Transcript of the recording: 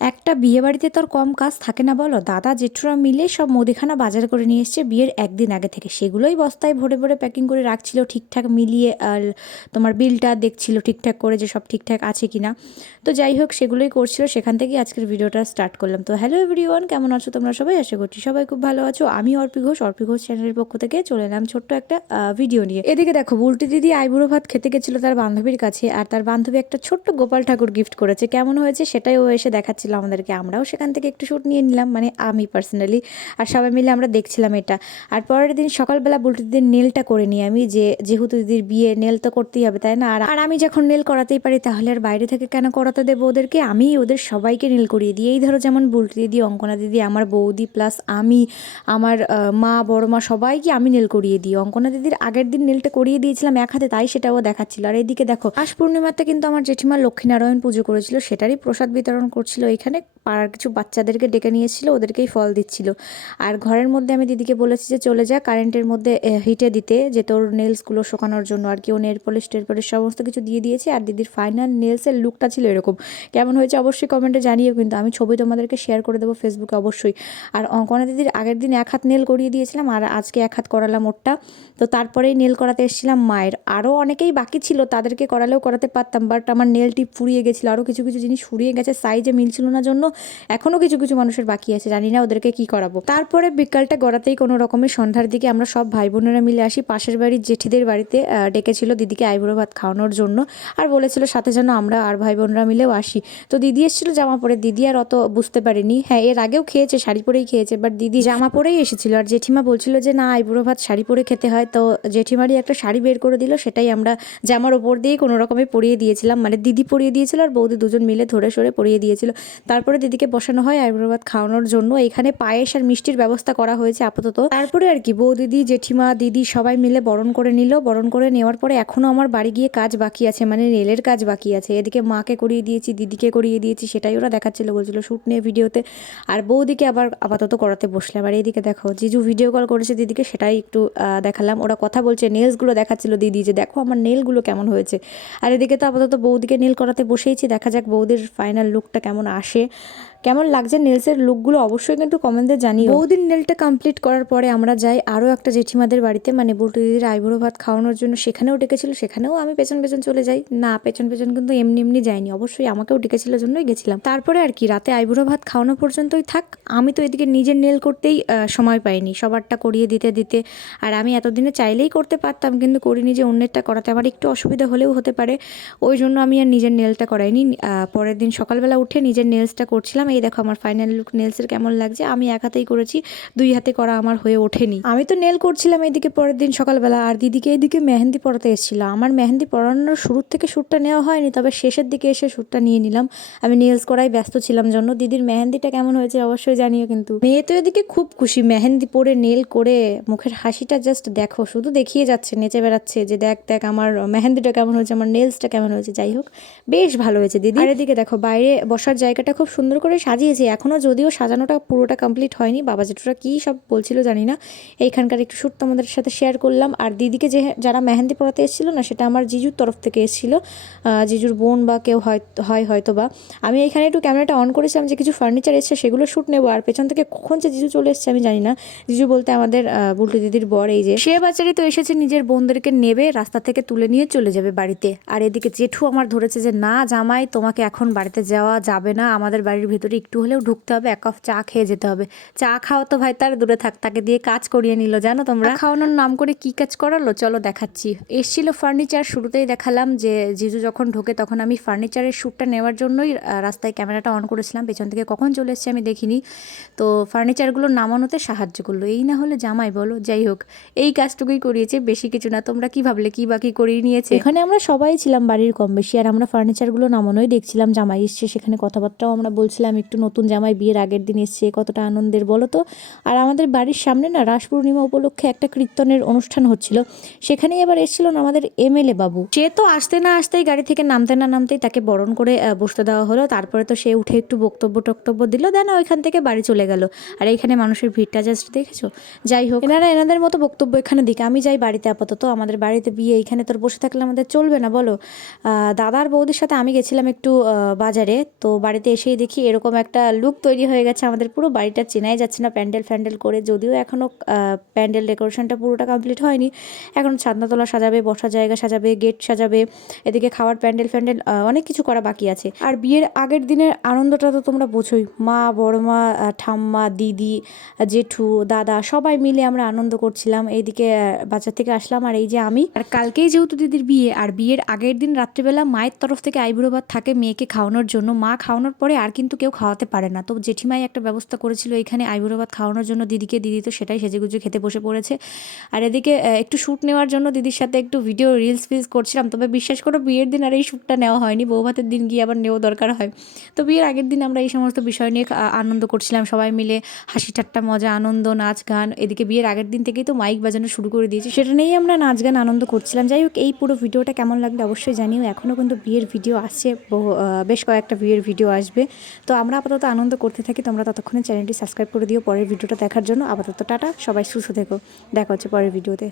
একটা বিয়ে বাড়িতে তো আর কম কাজ থাকে না বলো। দাদা জেঠুরা মিলে সব মুদিখানা বাজার করে নিয়ে এসছে বিয়ের একদিন আগে থেকে, সেগুলোই বস্তায় ভরে ভরে প্যাকিং করে রাখছিল ঠিকঠাক মিলিয়ে। আর তোমার বিলটা দেখছিল ঠিকঠাক করে যে সব ঠিকঠাক আছে কিনা। তো যাই হোক, সেগুলোই করছিল, সেখান থেকেই আজকের ভিডিওটা স্টার্ট করলাম। তো হ্যালো এভরিওয়ান, কেমন আছো তোমরা সবাই? আশা করছি সবাই খুব ভালো আছো। আমি অর্পি ঘোষ চ্যানেলের পক্ষ থেকে চলে এলাম ছোট্ট একটা ভিডিও নিয়ে। এদিকে দেখো, বুলটি দিদি আইবুড়ো ভাত খেতে গেছিল তার বান্ধবীর কাছে, আর তার বান্ধবী একটা ছোট্ট গোপাল ঠাকুর গিফট করেছে। কেমন হয়েছে সেটাই ও এসে দেখাচ্ছিল আমাদেরকে। আমরাও সেখান থেকে একটু শ্যুট নিয়ে নিলাম, মানে আমি পার্সোনালি, আর সবাই মিলে আমরা দেখছিলাম এটা। আর পরের দিন সকালবেলা বুলটি দিদির নেলটা করে নিই আমি, যেহেতু দিদির বিয়ে, নেল তো করতেই হবে তাই না। আর আমি যখন নেল করাতেই পারি তাহলে আর বাইরে থেকে কেন করাতে দেবো ওদেরকে? আমি ওদের সবাইকে নেল করিয়ে দিই। এই ধরো যেমন বুলটি দিদি, অঙ্কনা দিদি, আমার বৌদি প্লাস আমি, আমার মা, বড় মা, সবাইকে আমি নেল করিয়ে দিই। অঙ্কনা দিদির আগের দিন নেলটা করিয়ে দিয়েছিলাম এক হাতে, তাই সেটাও দেখাচ্ছিল। আর এইদিকে দেখো, আশ পূর্ণিমাতে কিন্তু আমার জেঠিমা লক্ষ্মীনারায়ণ পুজো করেছিল, সেটারই প্রসাদ বিতরণ করছিল। এখানে পাড়ার কিছু বাচ্চাদেরকে ডেকে নিয়েছিল, ওদেরকেই ফল দিচ্ছিল। আর ঘরের মধ্যে আমি দিদিকে বলেছি যে চলে যা কারেন্টের মধ্যে হিটে দিতে, যে তোর নেলসগুলো শুকানোর জন্য আর কি। ও নেল পলিশ টেল পলিশ সমস্ত কিছু দিয়ে দিয়েছে। আর দিদির ফাইনাল নেলসের লুকটা ছিল এরকম। কেমন হয়েছে অবশ্যই কমেন্টে জানিও, কিন্তু আমি ছবি তোমাদেরকে শেয়ার করে দেবো ফেসবুকে অবশ্যই। আর অঙ্কনা দিদির আগের দিন এক হাত নেল করিয়ে দিয়েছিলাম, আর আজকে এক হাত করালাম ওরটা। তো তারপরেই নেল করাতে এসেছিলাম মায়ের। আরও অনেকেই বাকি ছিল, তাদেরকে করালেও করাতে পারতাম, বাট আমার নেল টিপ ফুরিয়ে গেছিলো। আরও কিছু কিছু জিনিস ফুরিয়ে গেছে, সাইজে মিলছিল না জন্য এখনও কিছু কিছু মানুষের বাকি আছে, জানি না ওদেরকে কি করাবো। তারপরে বিকালটা গড়াতেই কোনো রকমের সন্ধ্যার দিকে আমরা সব ভাই বোনেরা মিলে আসি পাশের বাড়ির জেঠিদের বাড়িতে। ডেকেছিল দিদিকে আইবুড়ো ভাত খাওয়ানোর জন্য, আর বলেছিল সাথে যেন আমরা আর ভাই বোনরা মিলেও আসি। তো দিদি এসেছিলো জামা পরে, দিদি আর অত বুঝতে পারেনি। হ্যাঁ, এর আগেও খেয়েছে, শাড়ি পরেই খেয়েছে, বাট দিদি জামা পরেই এসেছিল। আর জেঠিমা বলছিল যে না, আইবুড়ো ভাত শাড়ি পরে খেতে হয়। তো জেঠিমারই একটা শাড়ি বের করে দিল, সেটাই আমরা জামার ওপর দিয়েই কোনো রকমে পরিয়ে দিয়েছিলাম, মানে দিদি পরিয়ে দিয়েছিল আর বৌদি দুজন মিলে ধরে সরে পরিয়ে দিয়েছিল। তারপরে দিদিকে বসানো হয় আইবুড়ো ভাত খাওয়ানোর জন্য। এখানে পায়েস আর মিষ্টির ব্যবস্থা করা হয়েছে আপাতত। তারপরে আর কি বৌদিদি, জেঠিমা, দিদি সবাই মিলে বরণ করে নিল। বরণ করে নেওয়ার পরে এখনও আমার বাড়ি গিয়ে কাজ বাকি আছে, মানে নেলের কাজ বাকি আছে। এদিকে মাকে করিয়ে দিয়েছি, দিদিকে করিয়ে দিয়েছি, সেটাই ওরা দেখাচ্ছিল, বলছিল শ্যুট নিয়ে ভিডিওতে। আর বৌদিকে আবার আপাতত করাতে বসলাম। আর এইদিকে দেখো, জিজু ভিডিও কল করেছে দিদিকে, সেটাই একটু দেখালাম। ওরা কথা বলছে, নেলসগুলো দেখাচ্ছিল দিদি, যে দেখো আমার নেলগুলো কেমন হয়েছে। আর এদিকে তো আপাতত বৌদিকে নেল করাতে বসেইছি, দেখা যাক বৌদির ফাইনাল লুকটা কেমন আসে। কেমন লাগছে নেলসের লুকগুলো অবশ্যই কিন্তু কমেন্টে জানিও। বৌদির নেলটা কমপ্লিট করার পরে আমরা যাই আরও একটা জেঠিমাদের বাড়িতে, মানে বুলটু দিদির আইবুড়ো ভাত খাওয়ানোর জন্য। সেখানেও ডেকেছিল, সেখানেও আমি পেছন পেছন চলে যাই। না, পেছন পেছন কিন্তু এমনি এমনি যাইনি, অবশ্যই আমাকেও ডেকেছিল জন্যই গেছিলাম। তারপরে আর কি রাতে আইবুড়ো ভাত খাওয়ানো পর্যন্তই থাক। আমি তো এদিকে নিজের নেল করতেই সময় পাইনি, সবারটা করিয়ে দিতে দিতে। আর আমি এতদিনে চাইলেই করতে পারতাম, কিন্তু করিনি, যে অন্যেরটা করাতে আমার একটু অসুবিধা হলেও হতে পারে, ওই জন্য আমি আর নিজের নেলটা করাইনি। পরের দিন সকালবেলা উঠে নিজের নেলসটা করছিলাম। এই দেখো আমার ফাইনাল লুক নেলসের কেমন লাগছে। আমি এক হাতেই করেছি, দুই হাতে করা আমার হয়ে ওঠেনি। আমি তো নেল করছিলাম এইদিকে পরের দিন সকালবেলা, আর দিদিকে এইদিকে মেহেন্দি পরাতে এসেছিল। আমার মেহেন্দি পরানোর শুরুর থেকে শ্যুটটা নেওয়া হয়নি, তবে শেষের দিকে এসে শ্যুটটা নিয়ে নিলাম। আমি নেলস করাই ব্যস্ত ছিলাম জন্য। দিদির মেহেন্দিটা কেমন হয়েছে অবশ্যই জানিও কিন্তু। মেয়ে তো এদিকে খুব খুশি, মেহেন্দি পরে নেল করে, মুখের হাসিটা জাস্ট দেখো, শুধু দেখিয়ে যাচ্ছে, নেচে বেড়াচ্ছে যে দেখ দেখ আমার মেহেন্দিটা কেমন হয়েছে, আমার নেলসটা কেমন হয়েছে। যাই হোক, বেশ ভালো হয়েছে দিদি। আর এদিকে দেখো, বাইরে বসার জায়গাটা খুব সুন্দর করে সাজিয়েছি, এখনও যদিও সাজানোটা পুরোটা কমপ্লিট হয়নি। বাবা জেঠুরা কী সব বলছিল জানি না। এইখানকার একটু শ্যুট তোমাদের সাথে শেয়ার করলাম। আর দিদিকে যারা মেহেন্দি পরাতে এসেছিলো না, সেটা আমার জিজুর তরফ থেকে এসেছিলো, জিজুর বোন বা কেউ হয়তো বা। আমি এখানে একটু ক্যামেরাটা অন করেছিলাম যে কিছু ফার্নিচার এসছে সেগুলো শ্যুট নেবো, আর পেছন থেকে কখন যে জিজু চলে এসছে আমি জানি না। জিজু বলতে আমাদের বুলটু দিদির বর, এই যে সে বাচ্চারই তো এসেছে, নিজের বোনদেরকে নেবে, রাস্তা থেকে তুলে নিয়ে চলে যাবে বাড়িতে। আর এদিকে জেঠু আমার ধরেছে যে না জামাই, তোমাকে এখন বাড়িতে যাওয়া যাবে না, আমাদের বাড়ির ভেতরে একটু হলেও ঢুকতে হবে, এক কাপ চা খেয়ে যেতে হবে। চা খাও তো ভাই, তার দূরে থাক, তাকে দিয়ে কাজ করিয়ে নিল জানো তোমরা। খাওয়ানোর নাম করে কি কাজ করালো চলো দেখাচ্ছি। এসছিল ফার্নিচার, শুরুতেই দেখালাম যে জিজু যখন ঢোকে তখন আমি ফার্নিচারের শ্যুটটা নেওয়ার জন্যই রাস্তায় ক্যামেরাটা অন করেছিলাম, পেছন থেকে কখন চলে এসছে আমি দেখিনি। তো ফার্নিচারগুলো নামানোতে সাহায্য করলো, এই না হলে জামাই বলো। যাই হোক, এই কাজটুকুই করিয়েছে, বেশি কিছু না। তোমরা কি ভাবলে কি বাকি করিয়ে নিয়েছে? এখানে আমরা সবাই ছিলাম বাড়ির কম বেশি, আর আমরা ফার্নিচারগুলো নামানোই দেখছিলাম। জামাই এসছে, সেখানে কথাবার্তাও আমরা বলছিলাম একটু। নতুন জামাই বিয়ের আগের দিন এসছে, কতটা আনন্দের বলো তো। আর আমাদের বাড়ির সামনে না রাস পূর্ণিমা উপলক্ষে একটা কীর্তনের অনুষ্ঠান হচ্ছিল, সেখানেই এবার এসেছিল না আমাদের এমএলএ বাবু। সে তো আসতে না আসতেই, গাড়ি থেকে নামতে না নামতেই তাকে বরণ করে বসতে দেওয়া হলো। তারপরে তো সে উঠে একটু বক্তব্য দিল, দেন ওইখান থেকে বাড়ি চলে গেল। আর এইখানে মানুষের ভিড়টা জাস্ট দেখেছো। যাই হোক, এনারা এনাদের মতো বক্তব্য এখানে দিকে, আমি যাই বাড়িতে আপাতত। আমাদের বাড়িতে বিয়ে, এইখানে তোর বসে থাকলে আমাদের চলবে না বলো। দাদার বৌদির সাথে আমি গেছিলাম একটু বাজারে, তো বাড়িতে এসেই দেখি এরকম এরকম একটা লুক তৈরি হয়ে গেছে আমাদের, পুরো বাড়িটা চেনাই যাচ্ছে না প্যান্ডেল ফ্যান্ডেল করে। যদিও এখনও প্যান্ডেল ডেকোরেশনটা পুরোটা কমপ্লিট হয়নি, এখন ছাদনাতলা সাজাবে, বসার জায়গা সাজাবে, গেট সাজাবে, এদিকে খাওয়ার প্যান্ডেল ফ্যান্ডেল অনেক কিছু করা বাকি আছে। আর বিয়ের আগের দিনের আনন্দটা তো তোমরা বোঝোই, মা, বড় মা, ঠাম্মা, দিদি, জেঠু, দাদা সবাই মিলে আমরা আনন্দ করছিলাম। এইদিকে বাজার থেকে আসলাম, আর এই যে আমি। আর কালকেই যেহেতু দিদির বিয়ে, আর বিয়ের আগের দিন রাত্রিবেলা মায়ের তরফ থেকে আইবুড়ো ভাত থাকে মেয়েকে খাওয়ানোর জন্য। মা খাওয়ানোর পরে আর কিন্তু কেউ খাওয়াতে পারে না, তো জেঠিমাই একটা ব্যবস্থা করেছিল এখানে আইবুড়ো ভাত খাওয়ানোর জন্য দিদিকে। দিদি তো সেটাই সেজেগুজে খেতে বসে পড়েছে। আর এদিকে একটু শ্যুট নেওয়ার জন্য দিদির সাথে একটু ভিডিও রিলস ফিলস করছিলাম। তবে বিশ্বাস করো বিয়ের দিন আর এই শ্যুটটা নেওয়া হয়নি, বউ ভাতের দিন গিয়ে আবার নেওয়া দরকার হয়। তো বিয়ের আগের দিন আমরা এই সমস্ত বিষয় নিয়ে আনন্দ করছিলাম সবাই মিলে, হাসি ঠাট্টা, মজা, আনন্দ, নাচ গান। এদিকে বিয়ের আগের দিন থেকেই তো মাইক বাজানো শুরু করে দিয়েছি, সেটা নিয়েই আমরা নাচ গান আনন্দ করছিলাম। যাই হোক, এই পুরো ভিডিওটা কেমন লাগলো অবশ্যই জানিও। এখনও কিন্তু বিয়ের ভিডিও আসছে, বেশ কয়েকটা বিয়ের ভিডিও আসবে। তো আমরা আপাতত আনন্দ করতে থাকি, তোমরা ততক্ষণে চ্যানেলটি সাবস্ক্রাইব করে দিও পরের ভিডিওটা দেখার জন্য। আপাতত টাটা, সবাই সুস্থ থেকো, দেখা হচ্ছে পরের ভিডিওতে।